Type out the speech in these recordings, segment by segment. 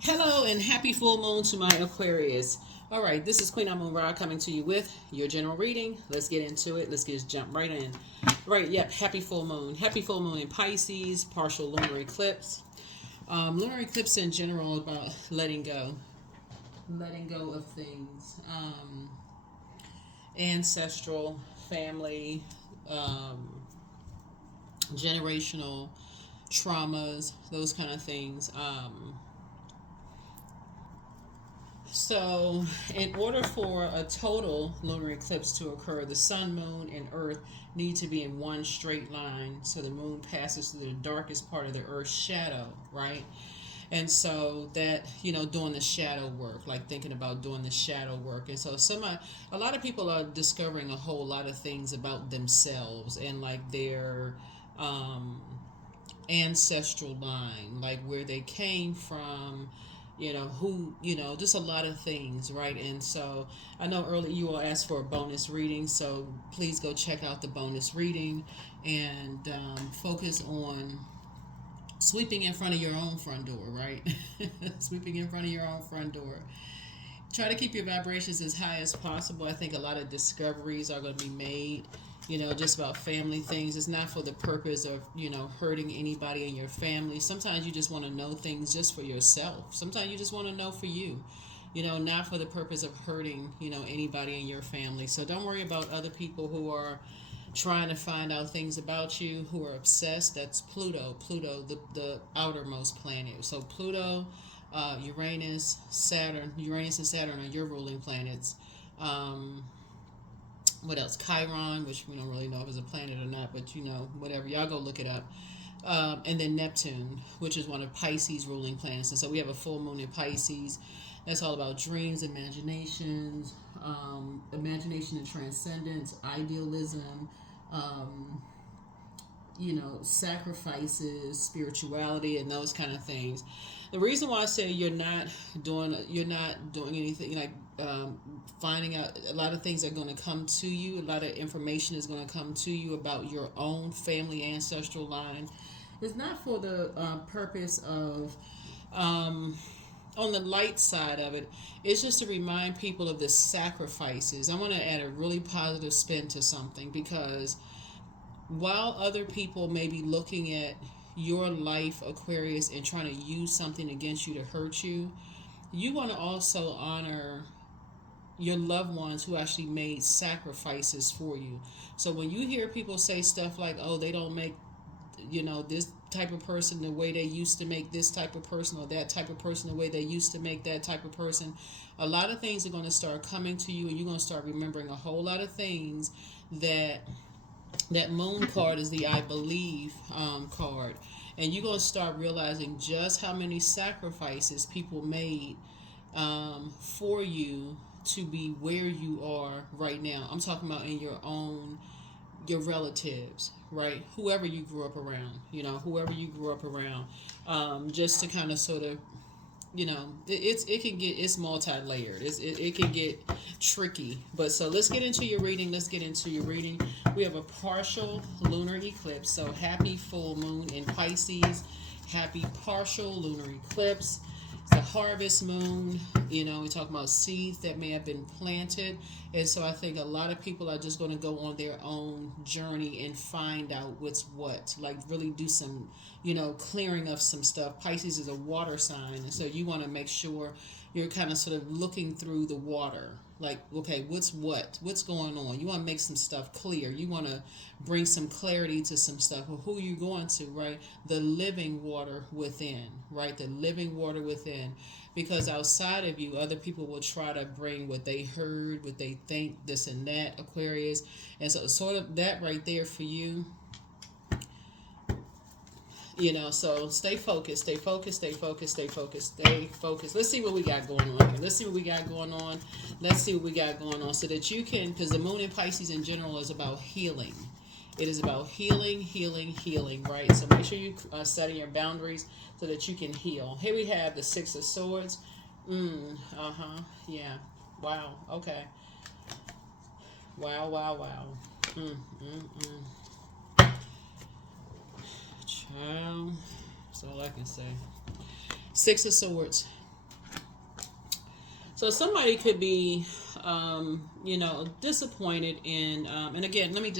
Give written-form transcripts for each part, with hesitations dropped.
Hello and happy full moon to my Aquarius. All right, this is Queen Amun Ra coming to you with your general reading. Let's get into it. Let's just jump right in. Right, yep, happy full moon. Happy full moon in Pisces, partial lunar eclipse. Lunar eclipse in general about letting go of things, ancestral, family, um, generational traumas, those kind of things. So, in order for a total lunar eclipse to occur, the sun, moon, and earth need to be in one straight line. So, the moon passes through the darkest part of the earth's shadow, right? And so, that, doing the shadow work, like thinking about doing the shadow work. And so, a lot of people are discovering a whole lot of things about themselves and like their um, ancestral line, like where they came from, who, just a lot of things, right? And so I know earlier you all asked for a bonus reading, so please go check out the bonus reading and focus on sweeping in front of your own front door, right? Sweeping in front of your own front door. Try to keep your vibrations as high as possible. I think a lot of discoveries are going to be made, just about family things. It's not for the purpose of, hurting anybody in your family. Sometimes you just want to know things just for yourself. Sometimes you just want to know for you, not for the purpose of hurting, anybody in your family. So don't worry about other people who are trying to find out things about you, who are obsessed. That's Pluto, the outermost planet. So Pluto, Uranus and Saturn are your ruling planets. Um, what else? Chiron, which we don't really know if it's a planet or not, but whatever. Y'all go look it up. And then Neptune, which is one of Pisces' ruling planets. And so we have a full moon in Pisces. That's all about dreams, imagination and transcendence, idealism, um, sacrifices, spirituality, and those kind of things. The reason why I say you're not doing anything like finding out a lot of things are going to come to you. A lot of information is going to come to you about your own family ancestral line. It's not for the purpose of on the light side of it, it's just to remind people of the sacrifices. I want to add a really positive spin to something because while other people may be looking at your life, Aquarius, and trying to use something against you to hurt you, you want to also honor your loved ones who actually made sacrifices for you. So when you hear people say stuff like, oh, they don't make, this type of person the way they used to make this type of person, or that type of person the way they used to make that type of person, a lot of things are going to start coming to you, and you're going to start remembering a whole lot of things that moon card is the I believe card. And you're going to start realizing just how many sacrifices people made for you to be where you are right now. I'm talking about in your relatives, right? Whoever you grew up around, just to kind of sort of, it's multi-layered. It can get tricky. But so let's get into your reading. We have a partial lunar eclipse. So happy full moon in Pisces. Happy partial lunar eclipse. It's the harvest moon. We talk about seeds that may have been planted. And so I think a lot of people are just going to go on their own journey and find out what's what. Like really do some, clearing of some stuff. Pisces is a water sign. And so you want to make sure you're kind of sort of looking through the water. Like, okay, what's going on? You want to make some stuff clear. You want to bring some clarity to some stuff. Well, who are you going to, right? The living water within, right? The living water within. Because outside of you, other people will try to bring what they heard, what they think, this and that, Aquarius. And so sort of that right there for you, so stay focused, stay focused, stay focused, stay focused, stay focused. Let's see what we got going on here. Let's see what we got going on so that you can, because the moon in Pisces in general is about healing. It is about healing, healing, healing, right? So make sure you setting your boundaries so that you can heal. Here we have the Six of Swords. Yeah. Wow. Okay. Wow, wow, wow. Child. That's all I can say. Six of Swords. So somebody could be, you know, disappointed in, and again, let me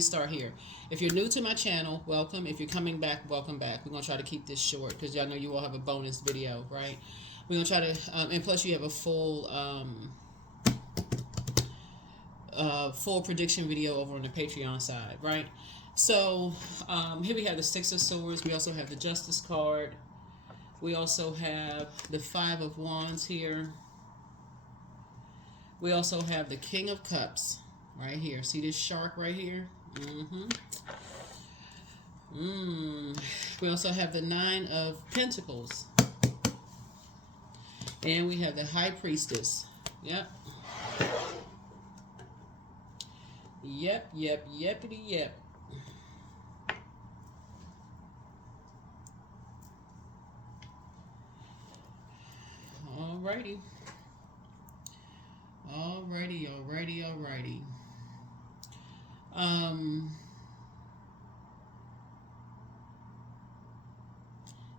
start here. If you're new to my channel, welcome. If you're coming back, welcome back. We're going to try to keep this short because y'all know you all have a bonus video, right? We're going to try to, and plus you have a full prediction video over on the Patreon side, right? So here we have the Six of Swords. We also have the Justice card. We also have the Five of Wands here. We also have the King of Cups right here. See this shark right here? We also have the Nine of Pentacles. And we have the High Priestess. Yep. Yepity yep. Alrighty.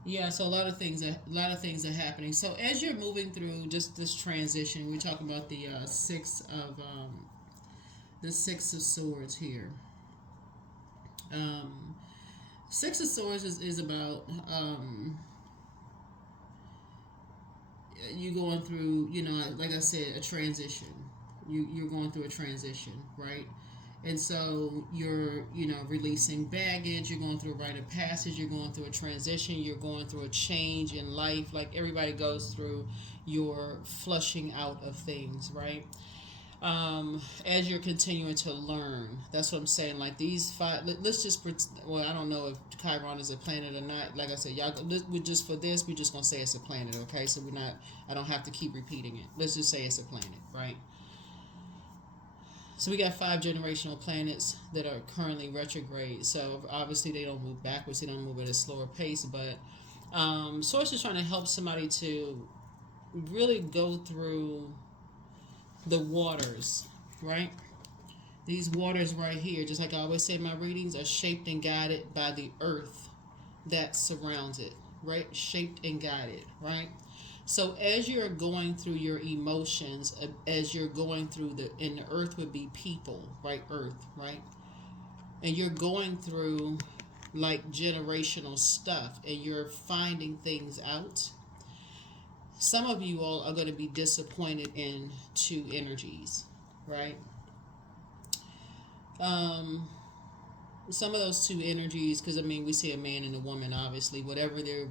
Yeah, so a lot of things are happening. So as you're moving through just this transition, we're talking about the Six of Swords here. Six of Swords is about you going through, you know, like I said, a transition. You're going through a transition, right? And so you're, you know, releasing baggage. You're going through a rite of passage. You're going through a transition. You're going through a change in life. Like everybody goes through your flushing out of things, right? As you're continuing to learn. That's what I'm saying. Like these five, let's just, well, I don't know if Chiron is a planet or not. Like I said, y'all, we just for this, we're just going to say it's a planet, okay? So I don't have to keep repeating it. Let's just say it's a planet, right? So we got 5 generational planets that are currently retrograde. So obviously they don't move backwards. They don't move at a slower pace. But Source is trying to help somebody to really go through the waters, right? These waters right here, just like I always say in my readings, are shaped and guided by the earth that surrounds it, right? Shaped and guided, right? So as you're going through your emotions, as you're going through and the earth would be people, right? Earth, right? And you're going through like generational stuff and you're finding things out. Some of you all are going to be disappointed in 2 energies, right? Some of those 2 energies, because I mean, we see a man and a woman, obviously, whatever their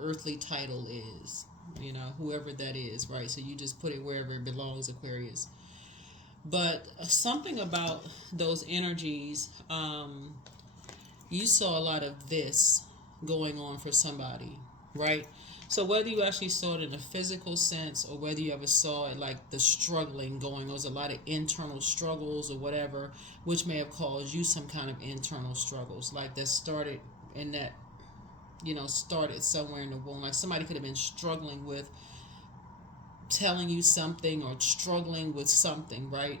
earthly title is. You know, whoever that is, right? So you just put it wherever it belongs, Aquarius. But something about those energies, you saw a lot of this going on for somebody, right? So whether you actually saw it in a physical sense or whether you ever saw it like the struggling going, there was a lot of internal struggles or whatever, which may have caused you some kind of internal struggles, like that started in that, you know, started somewhere in the womb. Like somebody could have been struggling with telling you something or struggling with something, right?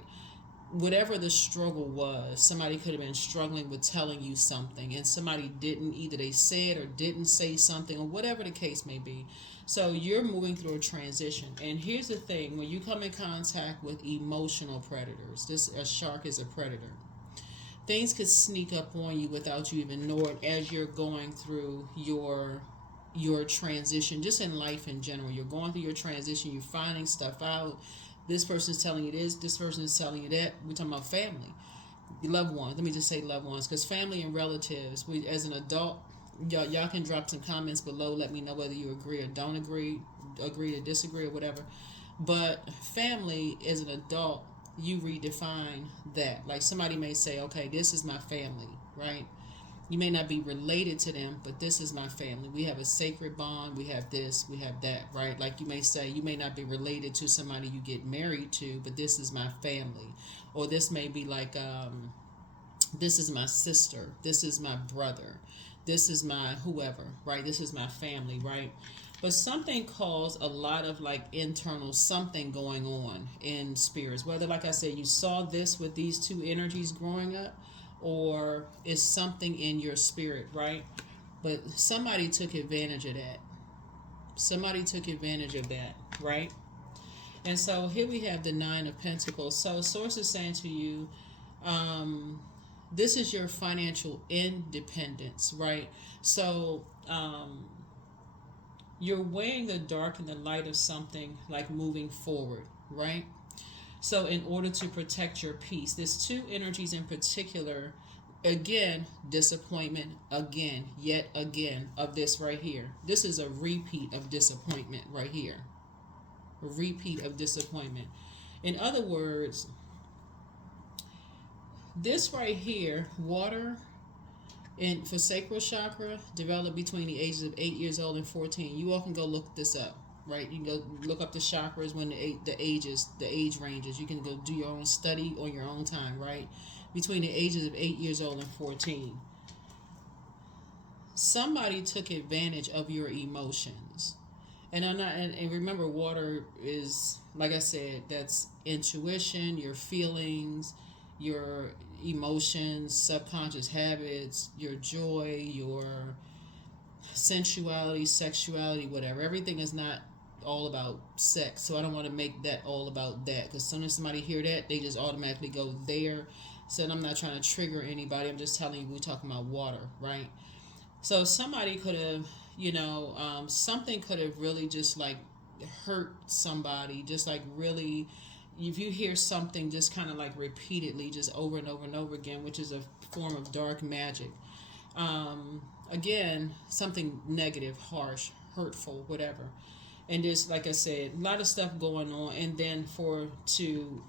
Whatever the struggle was, somebody could have been struggling with telling you something and somebody didn't, either they said or didn't say something or whatever the case may be. So you're moving through a transition. And here's the thing, when you come in contact with emotional predators, a shark is a predator. Things could sneak up on you without you even know it as you're going through your transition, just in life in general. You're going through your transition, you're finding stuff out. This person's telling you this person is telling you that. We're talking about family, loved ones. Let me just say loved ones, because family and relatives, as an adult, y'all can drop some comments below. Let me know whether you agree or don't agree to disagree or whatever. But family, as an adult, you redefine that. Like somebody may say, okay, this is my family, right? You may not be related to them, but this is my family. We have a sacred bond. We have this, we have that, right? Like you may say, you may not be related to somebody you get married to, but this is my family. Or this may be like, this is my sister. This is my brother. This is my whoever, right? This is my family, right? But something caused a lot of like internal something going on in spirits. Whether, like I said, you saw this with these 2 energies growing up, or it's something in your spirit, right? But somebody took advantage of that. Somebody took advantage of that, right? And so here we have the Nine of Pentacles. So Source is saying to you, um, this is your financial independence, right? So you're weighing the dark and the light of something, like moving forward, right? So in order to protect your peace, there's two energies in particular. Again, disappointment, again, yet again, of this right here. This is a repeat of disappointment right here. A repeat of disappointment. In other words, this right here, water, and for sacral chakra, developed between the ages of 8 years old and 14. You all can go look this up, right? You can go look up the chakras when the age ranges. You can go do your own study on your own time, right? Between the ages of 8 years old and 14. Somebody took advantage of your emotions. And I'm not, and remember, water is, like I said, that's intuition, your feelings, your emotions, subconscious habits, your joy, your sensuality, sexuality, whatever. Everything is not all about sex. So I don't want to make that all about that, because as soon as somebody hear that, they just automatically go there. So I'm not trying to trigger anybody. I'm just telling you, we're talking about water, right? So somebody could have, something could have really just like hurt somebody, just like really, if you hear something just kind of like repeatedly, just over and over and over again, which is a form of dark magic. Again, something negative, harsh, hurtful, whatever. And just, like I said, a lot of stuff going on. And then to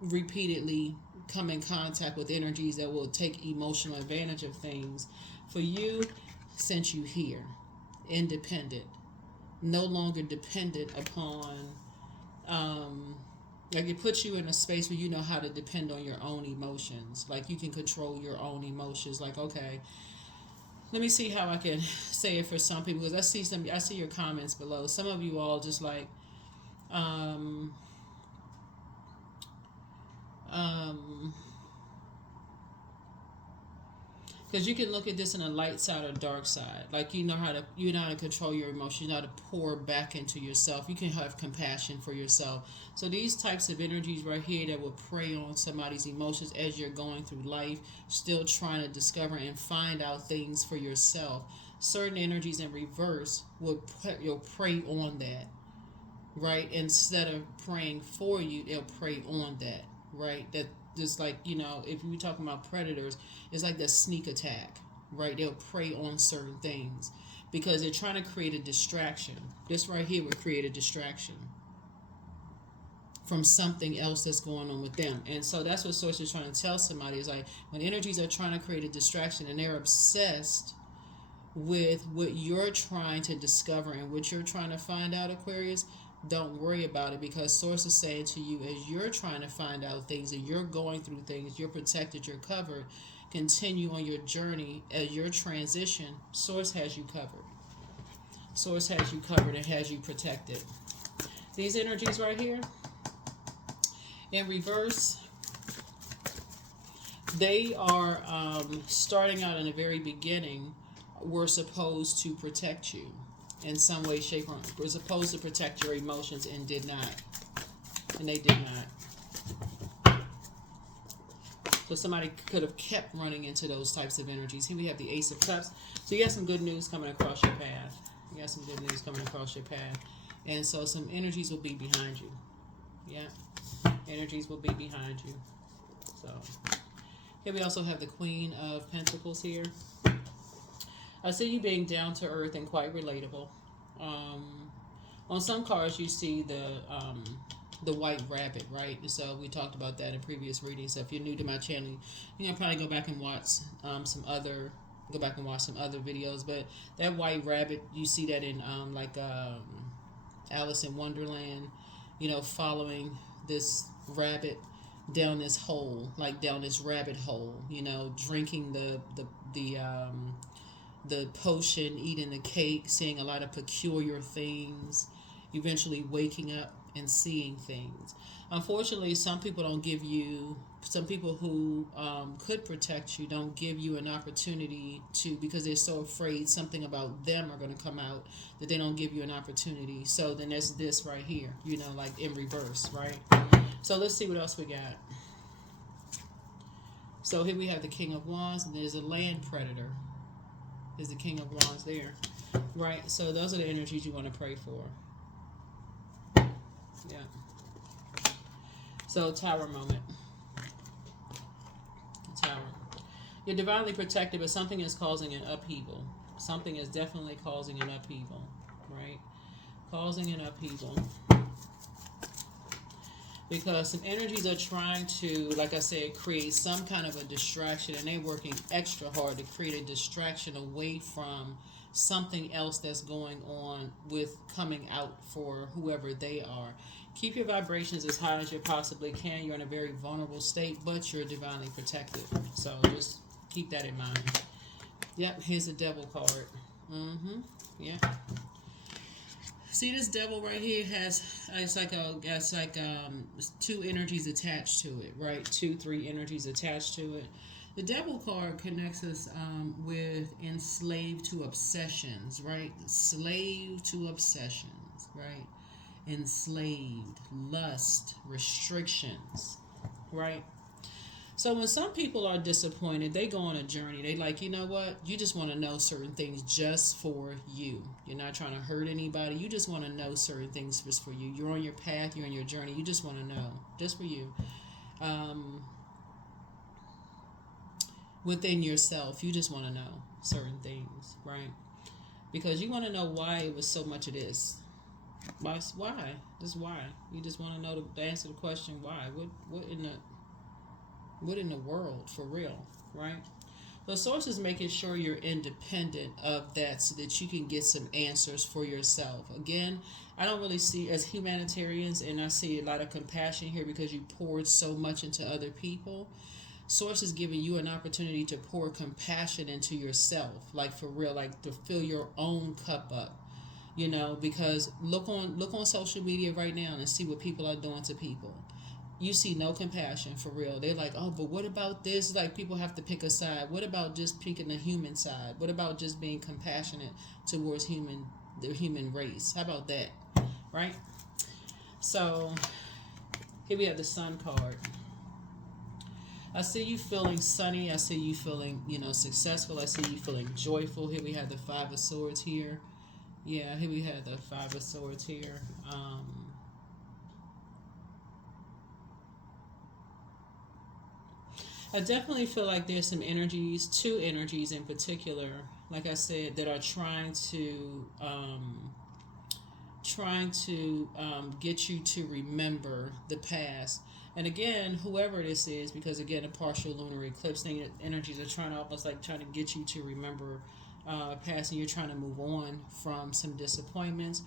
repeatedly come in contact with energies that will take emotional advantage of things. For you, sent you here, independent, no longer dependent upon, like it puts you in a space where you know how to depend on your own emotions. Like you can control your own emotions. Like, okay, let me see how I can say it for some people, because I see your comments below. Some of you all just like, because you can look at this in a light side or dark side. Like you know how to control your emotions, you know how to pour back into yourself. You can have compassion for yourself. So these types of energies right here that will prey on somebody's emotions as you're going through life, still trying to discover and find out things for yourself. Certain energies in reverse you'll prey on that, right? Instead of praying for you, they'll prey on that, right? That just like, if we're talking about predators, it's like the sneak attack, right? They'll prey on certain things because they're trying to create a distraction. This right here would create a distraction from something else that's going on with them. And so that's what Source is trying to tell somebody, is like when energies are trying to create a distraction and they're obsessed with what you're trying to discover and what you're trying to find out, Aquarius, don't worry about it, because Source is saying to you, as you're trying to find out things and you're going through things, you're protected, you're covered, continue on your journey. As your transition, Source has you covered. Source has you covered and has you protected. These energies right here, in reverse, they are starting out in the very beginning, were supposed to protect you in some way, shape, or form. Were supposed to protect your emotions and did not. And they did not. So somebody could have kept running into those types of energies. Here we have the Ace of Cups. So you got some good news coming across your path. You got some good news coming across your path. And so some energies will be behind you. Yeah. Energies will be behind you. So here we also have the Queen of Pentacles here. I see you being down to earth and quite relatable. On some cards, you see the white rabbit, right? So we talked about that in previous readings. So if you're new to my channel, you can probably go back and watch some other videos. But that white rabbit, you see that in Alice in Wonderland. Following this rabbit down this hole, like down this rabbit hole. Drinking the potion, eating the cake, seeing a lot of peculiar things, eventually waking up and seeing things. Unfortunately, some people don't give you, some people who could protect you don't give you an opportunity to, because they're so afraid something about them are going to come out, that they don't give you an opportunity. So then there's this right here, you know, like in reverse, right? So let's see what else we got. So here we have the King of Wands, and there's a land predator. There's the King of Wands there, right? So those are the energies you want to pray for. Yeah. So Tower moment. Tower. You're divinely protected, but something is causing an upheaval. Something is definitely causing an upheaval, right? Causing an upheaval. Because some energies are trying to, like I said, create some kind of a distraction, and they're working extra hard to create a distraction away from something else that's going on with coming out for whoever they are. Keep your vibrations as high as you possibly can. You're in a very vulnerable state, but you're divinely protected. So just keep that in mind. Yep, here's the Devil card. Yeah. See, this Devil right here has, it's like two energies attached to it, right? 2, 3 energies attached to it. The Devil card connects us with enslaved to obsessions, right? Slave to obsessions, right? Enslaved, lust, restrictions, right? So when some people are disappointed, they go on a journey. They like, you know what? You just want to know certain things just for you. You're not trying to hurt anybody. You just want to know certain things just for you. You're on your path. You're on your journey. You just want to know just for you. Within yourself, you just want to know certain things, right? Because you want to know why it was so much of this. Why? Just why? You just want to know the answer to the question why. What in the world, for real, right? The source is making sure you're independent of that so that you can get some answers for yourself. Again, I don't really see as humanitarians, and I see a lot of compassion here because you poured so much into other people. Source is giving you an opportunity to pour compassion into yourself, like for real, like to fill your own cup up. You know, because look on social media right now and see what people are doing to people. You see no compassion, for real. They're like, oh, but what about this? Like, people have to pick a side. What about just picking the human side? What about just being compassionate towards the human race? How about that? Right? So here we have the Sun card. I see you feeling sunny. I see you feeling, successful. I see you feeling joyful. Here we have the Five of Swords here. Yeah, here we have the Five of Swords here. I definitely feel like there's some energies, two energies in particular, like I said, that are trying to get you to remember the past. And again, whoever this is, because again, a partial lunar eclipse thing, energies are trying to get you to remember past, and you're trying to move on from some disappointments.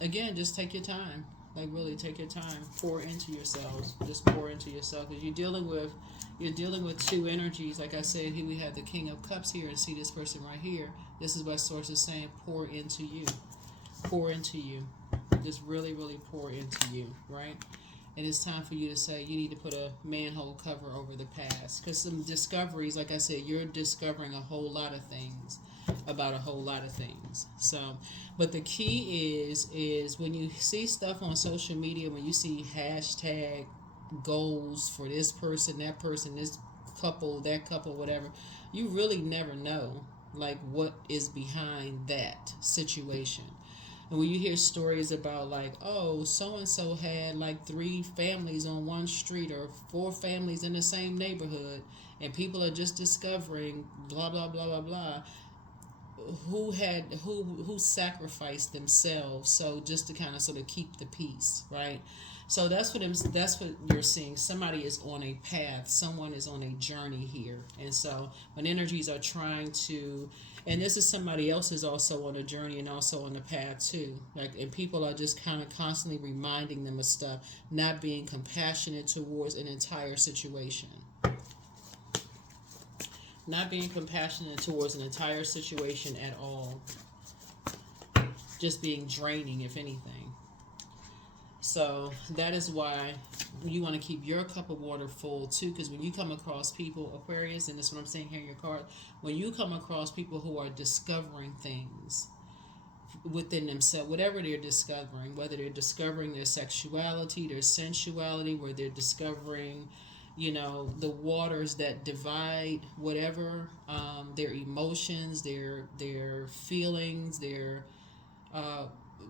Again, just take your time. Like, really take your time. Pour into yourselves. Just pour into yourself, because you're dealing with two energies. Like I said, here we have the King of Cups here, and see this person right here. This is what Source is saying. Pour into you. Pour into you. Just really, really pour into you, right? And it's time for you to say you need to put a manhole cover over the past. Because some discoveries, like I said, you're discovering a whole lot of things about a whole lot of things. So, but the key is when you see stuff on social media, when you see hashtag goals for this person, this couple, that couple, whatever, you really never know like what is behind that situation. And when you hear stories about like, oh, so-and-so had like 3 families on one street or 4 families in the same neighborhood, and people are just discovering blah, blah, blah, blah, blah, who sacrificed themselves, so just to kind of sort of keep the peace, right? So that's what you're seeing. Somebody is on a path, someone is on a journey here. And so when energies are trying to, and this is somebody else is also on a journey and also on the path too, like, and people are just kind of constantly reminding them of stuff, not being compassionate towards an entire situation. Not being compassionate towards an entire situation at all. just being draining, if anything. So that is why you want to keep your cup of water full too, because when you come across people, Aquarius, and this is what I'm saying here in your card, when you come across people who are discovering things within themselves, whatever they're discovering, whether they're discovering their sexuality, their sensuality, where they're discovering, the waters that divide whatever, their emotions, their feelings, their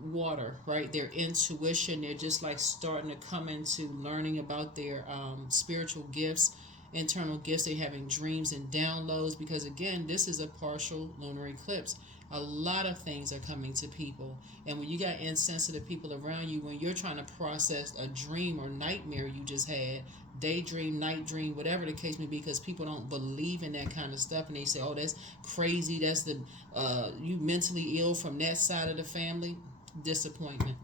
water, right? Their intuition. They're just like starting to come into learning about their spiritual gifts, internal gifts. They're having dreams and downloads, because again, this is a partial lunar eclipse. A lot of things are coming to people, and when you got insensitive people around you, when you're trying to process a dream or nightmare you just had, daydream, night dream, whatever the case may be, because people don't believe in that kind of stuff, and they say, oh, that's crazy, that's the you mentally ill from that side of the family. Disappointment.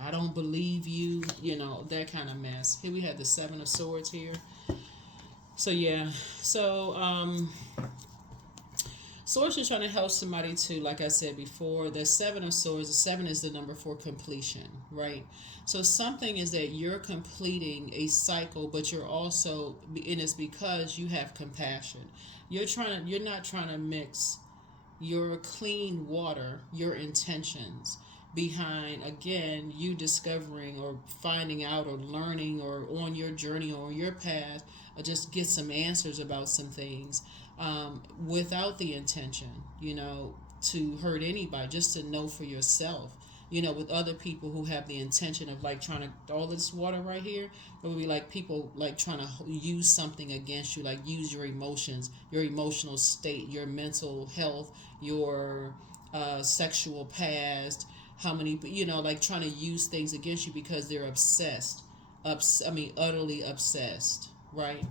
I don't believe you, that kind of mess. Here we have the Seven of Swords here. So yeah, Swords is trying to help somebody to, like I said before, the Seven of Swords, the 7 is the number for completion, right? So something is that you're completing a cycle, but you're also, and it's because you have compassion. You're not trying to mix your clean water, your intentions, behind, again, you discovering or finding out or learning or on your journey or your path, or just get some answers about some things, without the intention, to hurt anybody, just to know for yourself, with other people who have the intention of like trying to, all this water right here, it would be like people like trying to use something against you, like use your emotions, your emotional state, your mental health, your sexual past, how many, like trying to use things against you because they're obsessed, utterly obsessed, right?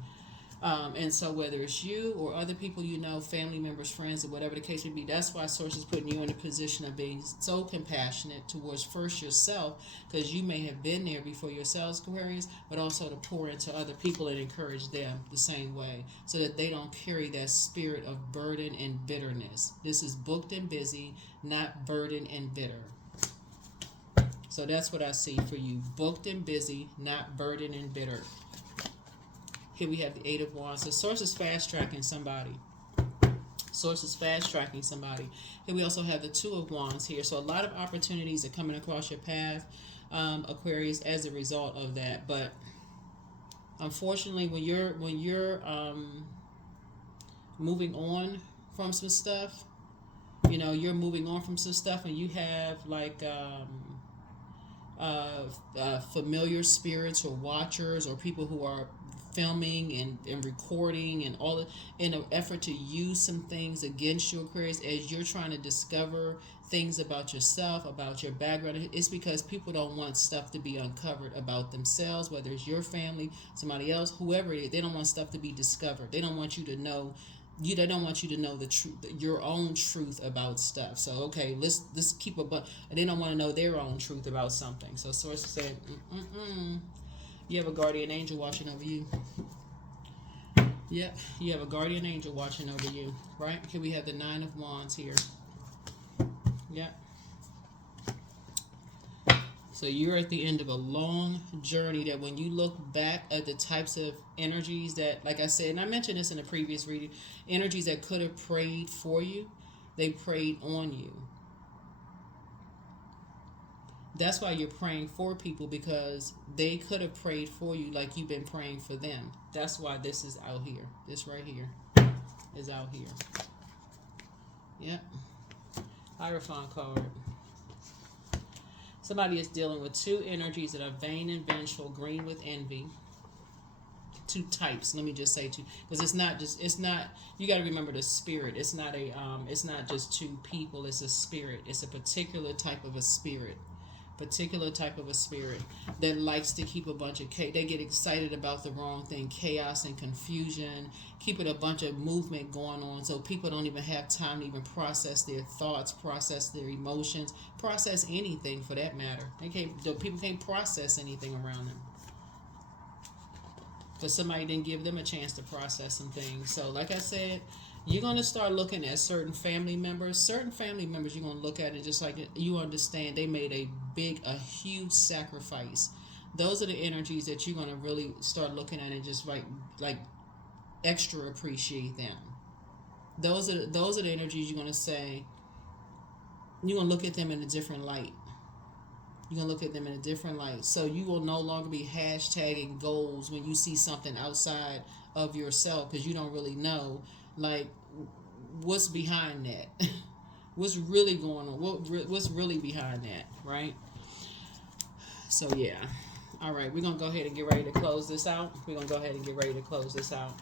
And so whether it's you or other people, family members, friends, or whatever the case may be, that's why Source is putting you in a position of being so compassionate towards first yourself, because you may have been there before yourselves, Aquarius, but also to pour into other people and encourage them the same way, so that they don't carry that spirit of burden and bitterness. This is booked and busy, not burdened and bitter. So that's what I see for you. Booked and busy, not burdened and bitter. Here we have the 8 of Wands. So Source is fast-tracking somebody. Here we also have the 2 of Wands here. So a lot of opportunities are coming across your path, Aquarius, as a result of that. But unfortunately, when you're moving on from some stuff, you're moving on from some stuff, and you have like familiar spirits or watchers or people who are filming and recording and all in an effort to use some things against you, Aquarius, as you're trying to discover things about yourself, about your background. It's because people don't want stuff to be uncovered about themselves, whether it's your family, somebody else, whoever it is. They don't want stuff to be discovered. They don't want you to know. They don't want you to know the truth, your own truth about stuff. So okay, let's keep they don't want to know their own truth about something. So Source said, You have a guardian angel watching over you. Yep, you have a guardian angel watching over you, right? Here we have the 9 of Wands here. Yep. So you're at the end of a long journey that when you look back at the types of energies that, like I said, and I mentioned this in a previous reading, energies that could have prayed for you, they prayed on you. That's why you're praying for people, because they could have prayed for you like you've been praying for them. That's why this is out here. This right here is out here. Yep. Hierophant card. Somebody is dealing with 2 energies that are vain and vengeful, green with envy. 2 types. Let me just say 2, because it's not. You got to remember the spirit. It's not just 2 people. It's a spirit. It's a particular type of a spirit. That likes to keep a bunch of chaos. They get excited about the wrong thing, chaos and confusion, keeping a bunch of movement going on, so people don't even have time to even process their thoughts, process their emotions, process anything for that matter. People can't process anything around them. because somebody didn't give them a chance to process some things. So, like I said, you're going to start looking at certain family members. Certain family members you're going to look at it just like you understand they made a huge sacrifice. Those are the energies that you're going to really start looking at and just like extra appreciate them. Those are the energies you're going to say, you're going to look at them in a different light. You're going to look at them in a different light. So you will no longer be hashtagging goals when you see something outside of yourself, because you don't really know, like, what's behind that. What's really going on? What's really behind that, right? So, yeah. All right, we're going to go ahead and get ready to close this out. We're going to go ahead and get ready to close this out.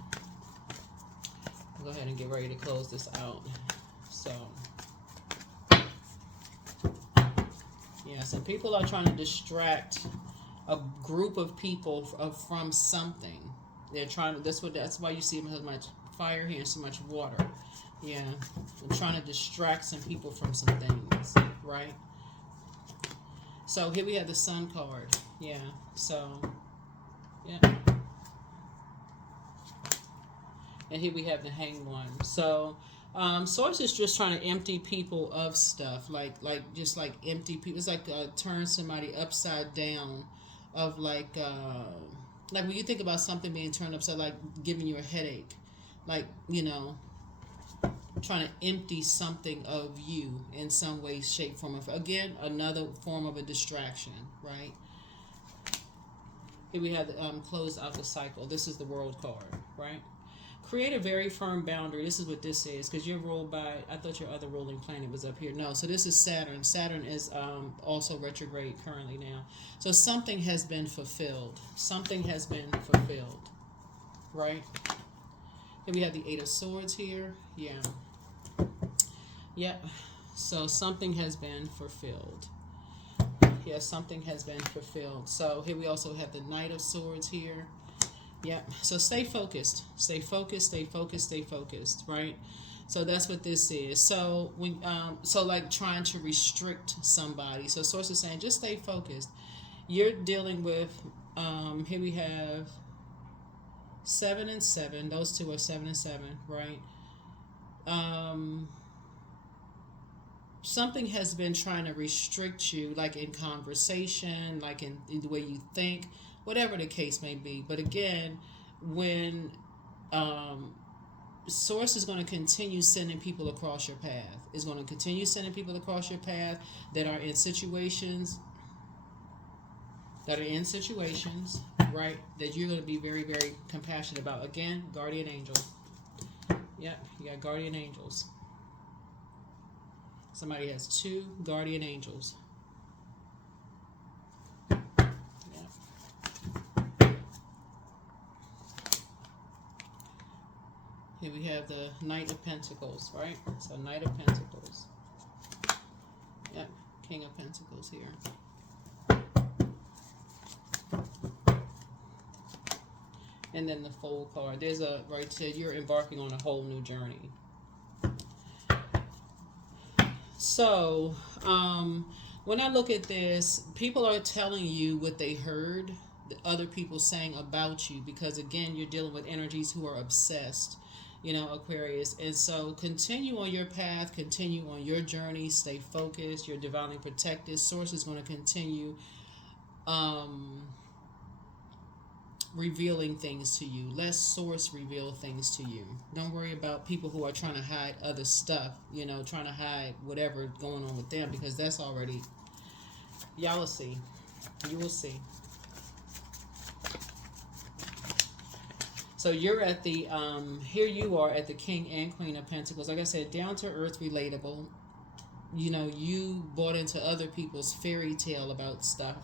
Go ahead and get ready to close this out. So, yeah, so people are trying to distract a group of people from something. They're trying to, that's why you see so much fire here and so much water. Yeah, they're trying to distract some people from some things, right? So here we have the Sun card. Yeah, so, yeah. And here we have the Hanged One. So, Source is just trying to empty people of stuff, like empty people. It's like turn somebody upside down, of like when you think about something being turned upside, like giving you a headache, like, you know, trying to empty something of you in some way, shape, form. Again, another form of a distraction, right? Here we have the close out the cycle. This is the World card, right? Create a very firm boundary. This is what this is, because you're ruled by, I thought your other ruling planet was up here. No, so this is Saturn. Saturn is also retrograde currently now. So something has been fulfilled. Something has been fulfilled, right? Here we have the Eight of Swords here. Yeah. Yep. So something has been fulfilled. Yeah, something has been fulfilled. So here we also have the Knight of Swords here. Yep. So stay focused. Stay focused. Stay focused. Stay focused. Right. So that's what this is. So when so like trying to restrict somebody. So Source is saying just stay focused. You're dealing with here we have 7 and 7. Those two are 7 and 7. Right. Something has been trying to restrict you, like in conversation, like in the way you think, whatever the case may be. But again, when Source is going to continue sending people across your path, is going to continue sending people across your path that are in situations, right, that you're going to be very, very compassionate about. Again, guardian angel. Yep, you got guardian angels. Somebody has 2 guardian angels. Here we have the Knight of Pentacles, right? So Knight of Pentacles. Yep, King of Pentacles here. And then the Fool card. There's a, right there, you're embarking on a whole new journey. So, when I look at this, people are telling you what they heard the other people saying about you, because again, you're dealing with energies who are obsessed, you know, Aquarius. And so continue on your path, continue on your journey, stay focused, you're divinely protected. Source is going to continue revealing things to you. Let Source reveal things to you. Don't worry about people who are trying to hide other stuff, you know, trying to hide whatever going on with them, because that's already, y'all will see. You will see. So you're at the, here you are at the King and Queen of Pentacles. Like I said, down to earth, relatable. You know, you bought into other people's fairy tale about stuff.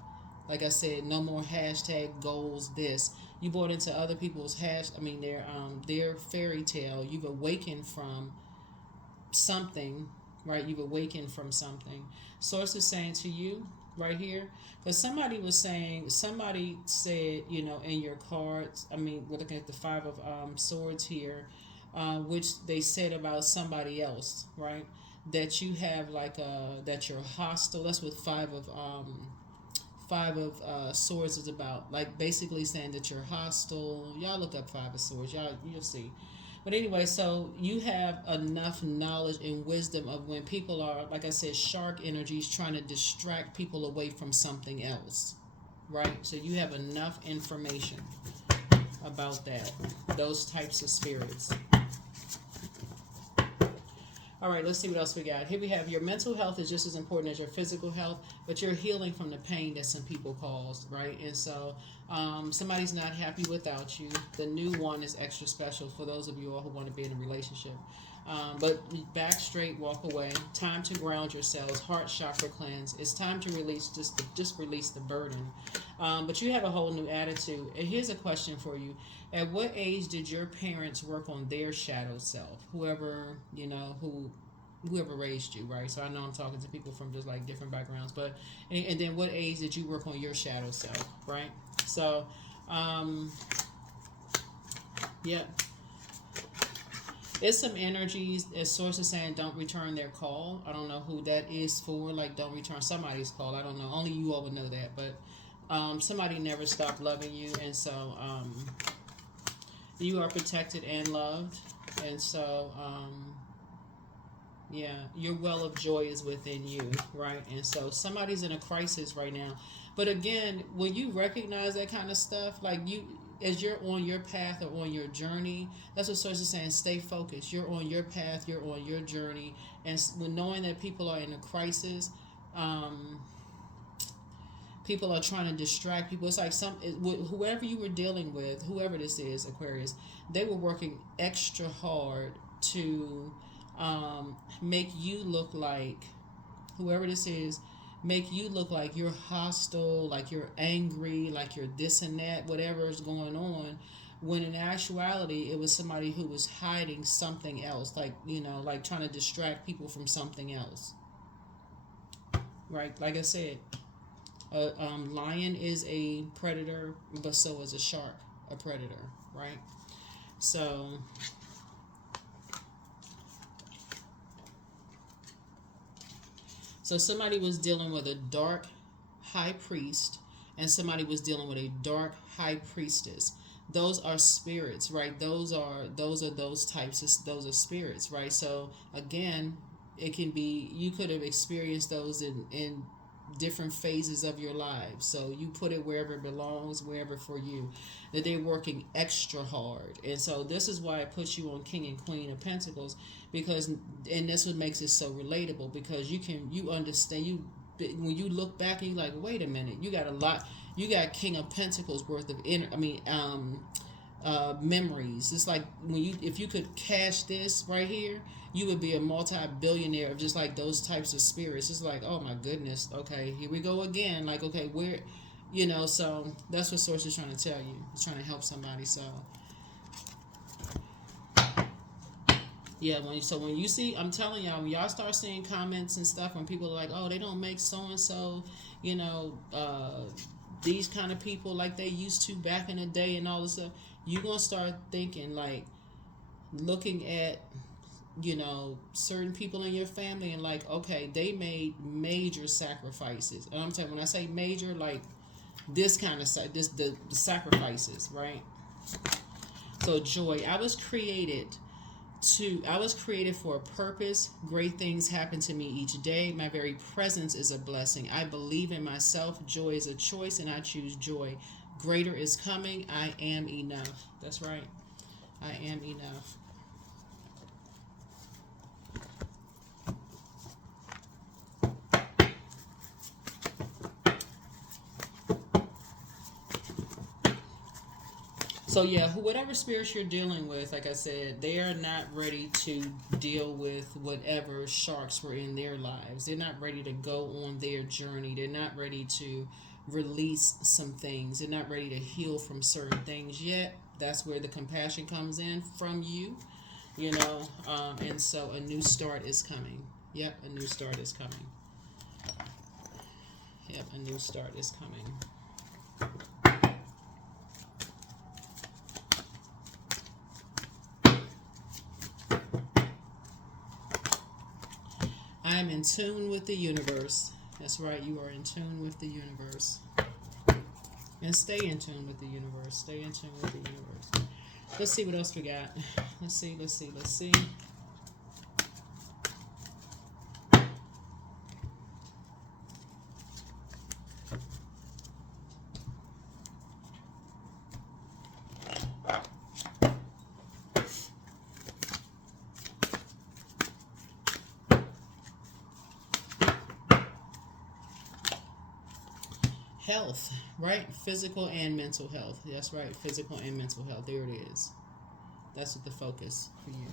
Like I said, no more hashtag goals this. You bought into other people's their fairy tale. You've awakened from something, right? You've awakened from something. Source is saying to you right here, because somebody said, you know, in your cards, we're looking at the 5 of Swords here, which they said about somebody else, right? That you have that you're hostile. That's with 5 Five of Swords is about, like, basically saying that you're hostile. Y'all look up Five of Swords. You'll see. But anyway, so you have enough knowledge and wisdom of when people are, like I said, shark energies trying to distract people away from something else, right? So you have enough information about that, those types of spirits. All right, let's see what else we got. Here we have your mental health is just as important as your physical health, but you're healing from the pain that some people cause, right? And so somebody's not happy without you. The new one is extra special for those of you all who want to be in a relationship. But back straight, walk away. Time to ground yourselves. Heart chakra cleanse. It's time to release, just release the burden. But you have a whole new attitude. And here's a question for you. At what age did your parents work on their shadow self? Whoever, whoever raised you, right? So I know I'm talking to people from just like different backgrounds, but, and then what age did you work on your shadow self, right? So, yeah. It's some energies, as sources saying, don't return their call. I don't know who that is for. Like, don't return somebody's call. I don't know. Only you all would know that. But somebody never stopped loving you. And so you are protected and loved. And so, yeah, your well of joy is within you, right? And so somebody's in a crisis right now. But again, when you recognize that kind of stuff, like as you're on your path or on your journey, that's what Source is saying, stay focused. You're on your path, you're on your journey. And when knowing that people are in a crisis, people are trying to distract people. It's like whoever you were dealing with, whoever this is, Aquarius, they were working extra hard to make you look like, whoever this is, make you look like you're hostile, like you're angry, like you're this and that, whatever is going on, when in actuality it was somebody who was hiding something else, like, like trying to distract people from something else, right? Like I said, a lion is a predator, but so is a shark a predator, right? So somebody was dealing with a dark high priest, and somebody was dealing with a dark high priestess. Those are spirits, right? Those are those types of, those are spirits, right? So again, it can be, you could have experienced those in different phases of your lives. So you put it wherever it belongs, wherever for you. That they're working extra hard. And so this is why it puts you on King and Queen of Pentacles, because, and that's what makes it so relatable, because you understand, when you look back and you're like, wait a minute, you got King of Pentacles worth of memories. It's like if you could cash this right here, you would be a multi-billionaire of just like those types of spirits. It's like, oh my goodness, okay, here we go again. Like, okay, where, so that's what Source is trying to tell you. It's trying to help somebody. So yeah, when you see, I'm telling y'all, when y'all start seeing comments and stuff, when people are like, oh, they don't make so-and-so, these kind of people like they used to back in the day and all this stuff, you're going to start thinking, like, looking at, certain people in your family and like, okay, they made major sacrifices. And I'm telling you, when I say major, like this kind of, the sacrifices, right? So joy, I was created for a purpose. Great things happen to me each day. My very presence is a blessing. I believe in myself. Joy is a choice, and I choose joy. Greater is coming. I am enough. That's right. I am enough. So yeah, whatever spirits you're dealing with, like I said, they are not ready to deal with whatever sharks were in their lives. They're not ready to go on their journey. They're not ready to release some things. They're not ready to heal from certain things yet. That's where the compassion comes in from you, and so a new start is coming. Yep, a new start is coming. Yep, a new start is coming. I am in tune with the universe. That's right, you are in tune with the universe. And stay in tune with the universe. Stay in tune with the universe. Let's see what else we got. Let's see. Health, right? Physical and mental health. That's right. Physical and mental health. There it is. That's what the focus for you.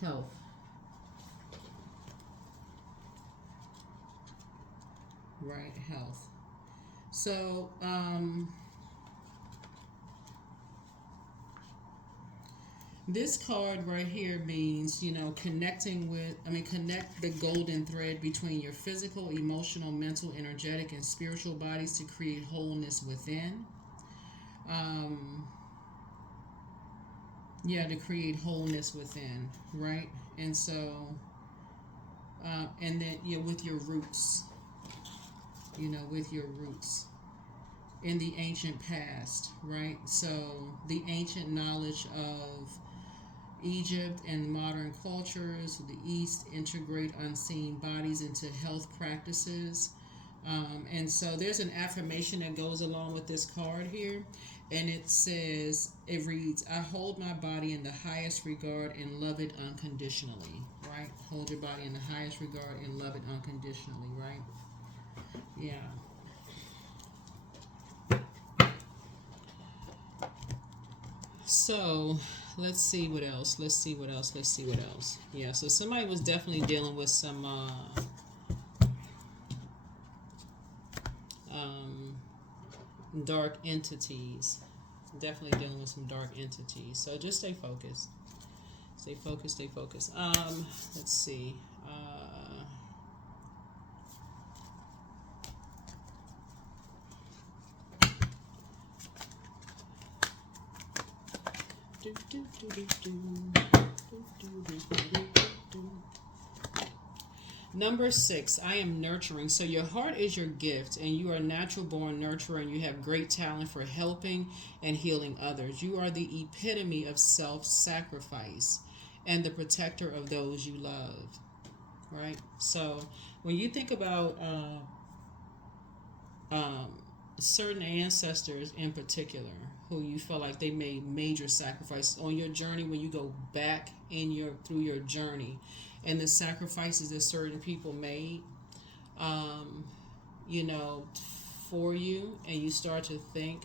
Health. Right, health. So, this card right here means, connecting with, connect the golden thread between your physical, emotional, mental, energetic, and spiritual bodies to create wholeness within. To create wholeness within, right? And so, and then, with your roots, with your roots in the ancient past, right? So, the ancient knowledge of Egypt and modern cultures, the East integrate unseen bodies into health practices. And so there's an affirmation that goes along with this card here. And it reads, I hold my body in the highest regard and love it unconditionally, right? Hold your body in the highest regard and love it unconditionally, right? Yeah. So, let's see what else. Yeah, so somebody was definitely dealing with some dark entities. Definitely dealing with some dark entities. So just stay focused. Stay focused. Let's see. Number 6, I am nurturing. So your heart is your gift, and you are a natural born nurturer, and you have great talent for helping and healing others. You are the epitome of self-sacrifice and the protector of those you love, right? So when you think about certain ancestors in particular who you feel like they made major sacrifices on your journey, when you go back through your journey and the sacrifices that certain people made for you, and you start to think,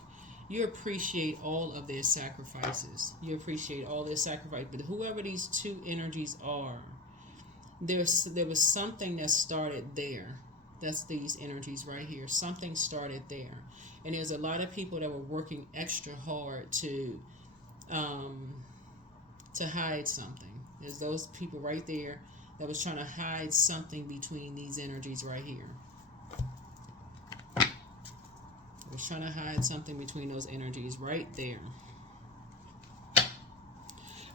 you appreciate all of their sacrifices. But whoever these two energies are, there was something that started there. That's these energies right here. Something started there. And there's a lot of people that were working extra hard to hide something. There's those people right there that was trying to hide something between these energies right here. Was trying to hide something between those energies right there.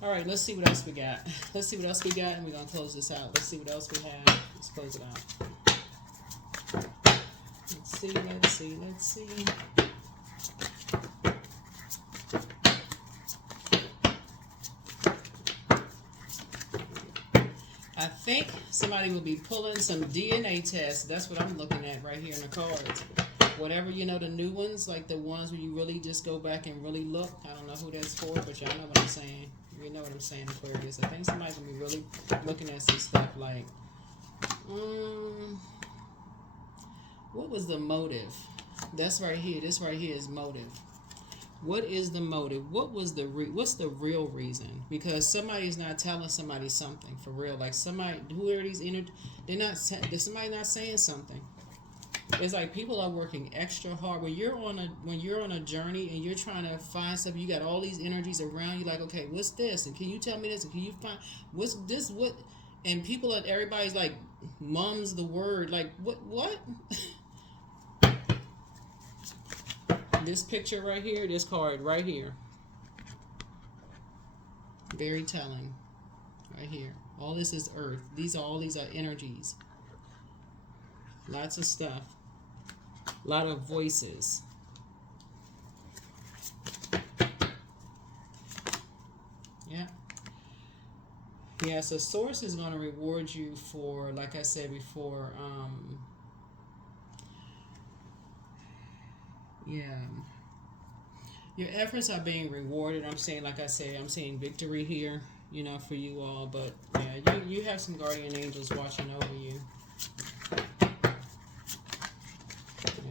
All right, let's see what else we got. And we're going to close this out. Let's see what else we have. Let's close it out. Let's see. I think somebody will be pulling some DNA tests. That's what I'm looking at right here in the cards. Whatever, the new ones, like the ones where you really just go back and really look. I don't know who that's for, but y'all know what I'm saying. You know what I'm saying, Aquarius. I think somebody's going to be really looking at some stuff like, what was the motive? That's right here. This right here is motive. What is the motive? What's the real reason? Because somebody is not telling somebody something for real. Like somebody, who are these? Somebody not saying something. It's like people are working extra hard. When you're on a journey and you're trying to find something, you got all these energies around you. Like, okay, what's this? And can you tell me this? And can you find what's this? What? And everybody's like, mum's the word. Like, what? This picture right here, this card right here. Very telling. Right here. All this is earth. All these are energies. Lots of stuff. A lot of voices. Yeah, so source is going to reward you for, like I said before, yeah, your efforts are being rewarded. I'm saying, like I said, I'm seeing victory here, you know, for you all. But yeah, you have some guardian angels watching over you.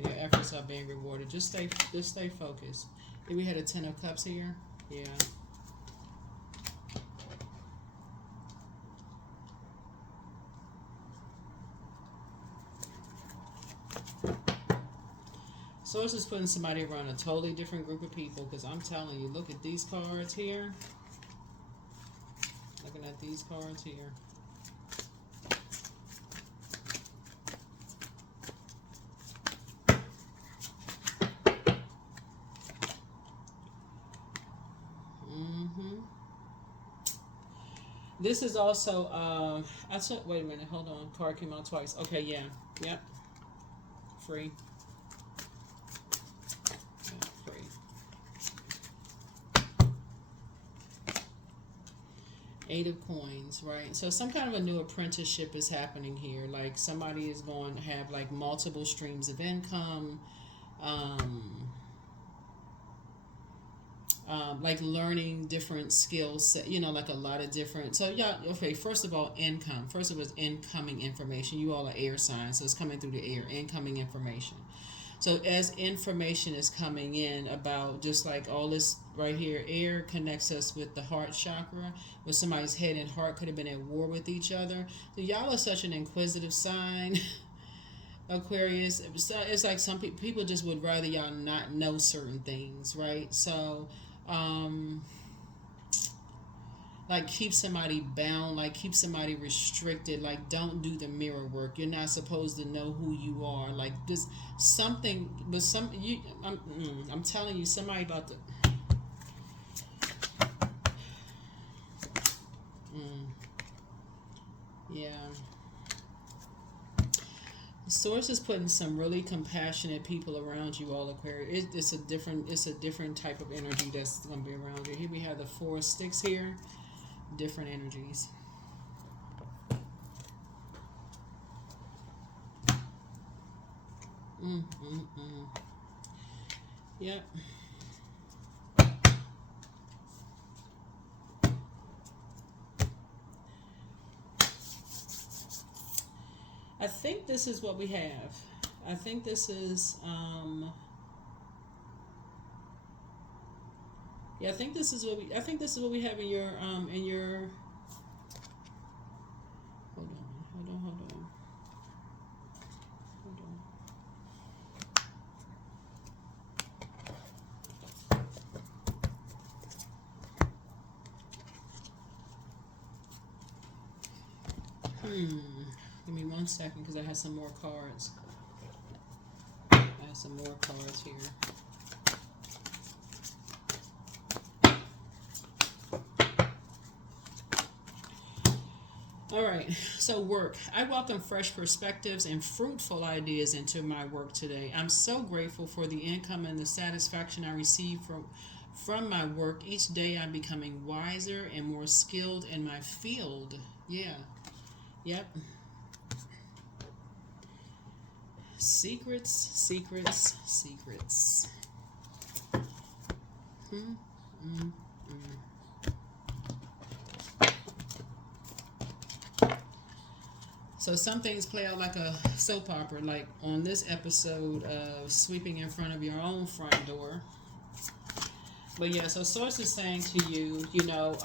Your efforts are being rewarded. Just stay focused. We had a 10 of cups here. Yeah. Source is putting somebody around a totally different group of people, because I'm telling you, look at these cards here. Looking at these cards here. This is also, I took, wait a minute, hold on. Card came out twice. Okay, yeah. Yep. Free. Eight of coins, right? So some kind of a new apprenticeship is happening here. Like somebody is going to have like multiple streams of income, like learning different skills, you know, like a lot of different. So yeah, okay. First of all, income. First of all, incoming information. You all are air signs, so it's coming through the air. Incoming information. So as information is coming in about just like all this right here, air connects us with the heart chakra, where somebody's head and heart could have been at war with each other. So y'all are such an inquisitive sign, Aquarius. It's like some people just would rather y'all not know certain things, right? So, like keep somebody bound, like keep somebody restricted, like don't do the mirror work. You're not supposed to know who you are, like just something. But I'm telling you, somebody about to yeah. The source is putting some really compassionate people around you all, Aquarius. It's a different type of energy that's going to be around you. Here we have the 4 of sticks here. Different energies. Yep. I think this is what we have. I think this is yeah, I think this is what we have in your hold on. Give me 1 second, because I have some more cards. I have some more cards here. All right, so work. I welcome fresh perspectives and fruitful ideas into my work today. I'm so grateful for the income and the satisfaction I receive from my work. Each day I'm becoming wiser and more skilled in my field. Yeah. Yep. Secrets. So some things play out like a soap opera, like on this episode of sweeping in front of your own front door. But yeah, so Source is saying to you, you know,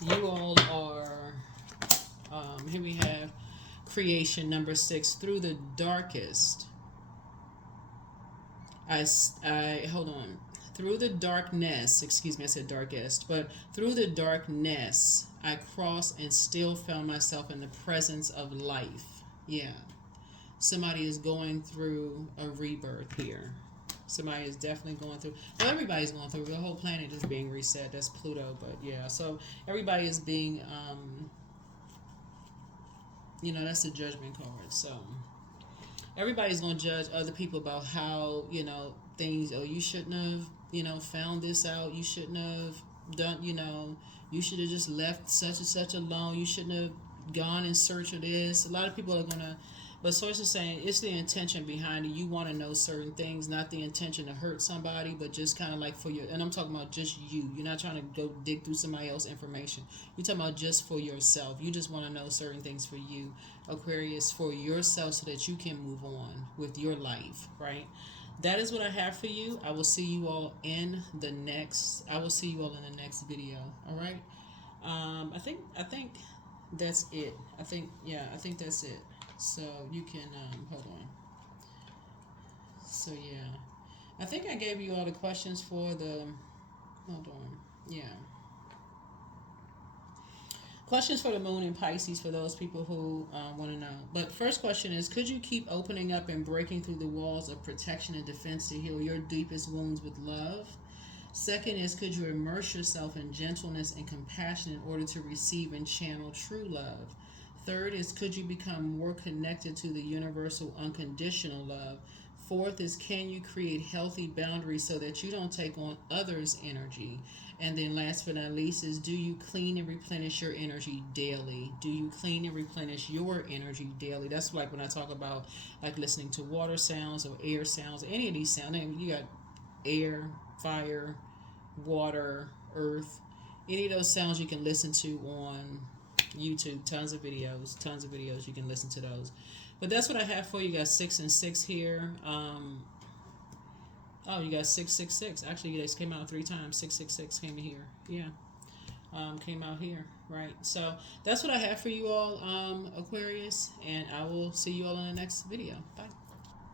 you all are, here we have creation number 6, through the darkest. Through the darkness, excuse me, I said darkest, but through the darkness, I crossed and still found myself in the presence of life. Yeah. Somebody is going through a rebirth here. Somebody is definitely going through, well, everybody's going through, the whole planet is being reset. That's Pluto, but yeah, so everybody is being, you know, that's the judgment card. So everybody's going to judge other people about how, you know, things, oh, you shouldn't have, you know, found this out. You shouldn't have, don't, you should have just left such and such alone. You shouldn't have gone in search of this. A lot of people are gonna, but source is saying it's the intention behind it. You want to know certain things, not the intention to hurt somebody, but just kind of like for your. And I'm talking about just you. You're not trying to go dig through somebody else's information. You're talking about just for yourself. You just want to know certain things for you, Aquarius, for yourself, so that you can move on with your life, right? That is what I have for you. I will see you all in the next. I will see you all in the next video. All right. I think that's it. I think that's it. So you can hold on. So yeah, I think I gave you all the questions for the. Hold on. Yeah. Questions for the moon in Pisces for those people who want to know. But first question is, could you keep opening up and breaking through the walls of protection and defense to heal your deepest wounds with love? Second is, could you immerse yourself in gentleness and compassion in order to receive and channel true love? Third is, could you become more connected to the universal unconditional love? Fourth is, can you create healthy boundaries so that you don't take on others' energy? And then last but not least is, do you clean and replenish your energy daily? Do you clean and replenish your energy daily? That's like when I talk about like listening to water sounds or air sounds, any of these sounds. You got air, fire, water, earth, any of those sounds you can listen to on YouTube. Tons of videos. You can listen to those. But that's what I have for you. You got 6 and 6 here. Oh, you got 666. Actually, you guys came out 3 times. 666 came in here. Yeah. Came out here. Right. So that's what I have for you all, Aquarius. And I will see you all in the next video. Bye.